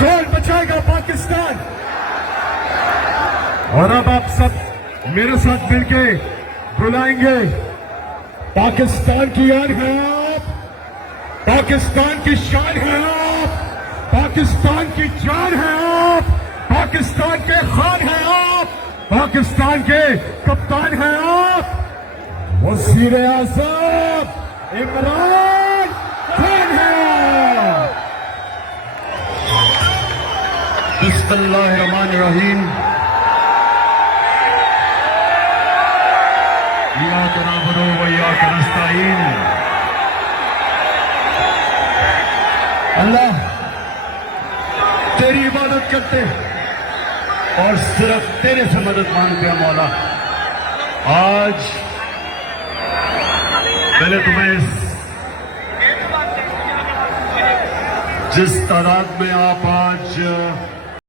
कौन बचाएगा पाकिस्तान? और अब आप सब मेरे साथ मिलके बुलाएंगे, पाकिस्तान की याद है आप, पाकिस्तान की शान है आप, पाकिस्तान की जान है आप, पाकिस्तान के खान है आप, पाकिस्तान के कप्तान है आप, वज़ीर आज़म इमरान खान है आप। बिस्मिल्लाहिर्रहमानिर्रहीम। इय्याका नअबुदु व इय्याका नस्तईन। अल्लाह तेरी इबादत करते और सिर्फ तेरे से मदद मांगते हैं मौला। आज पहले तुम्हें जिस तादाद में आप आज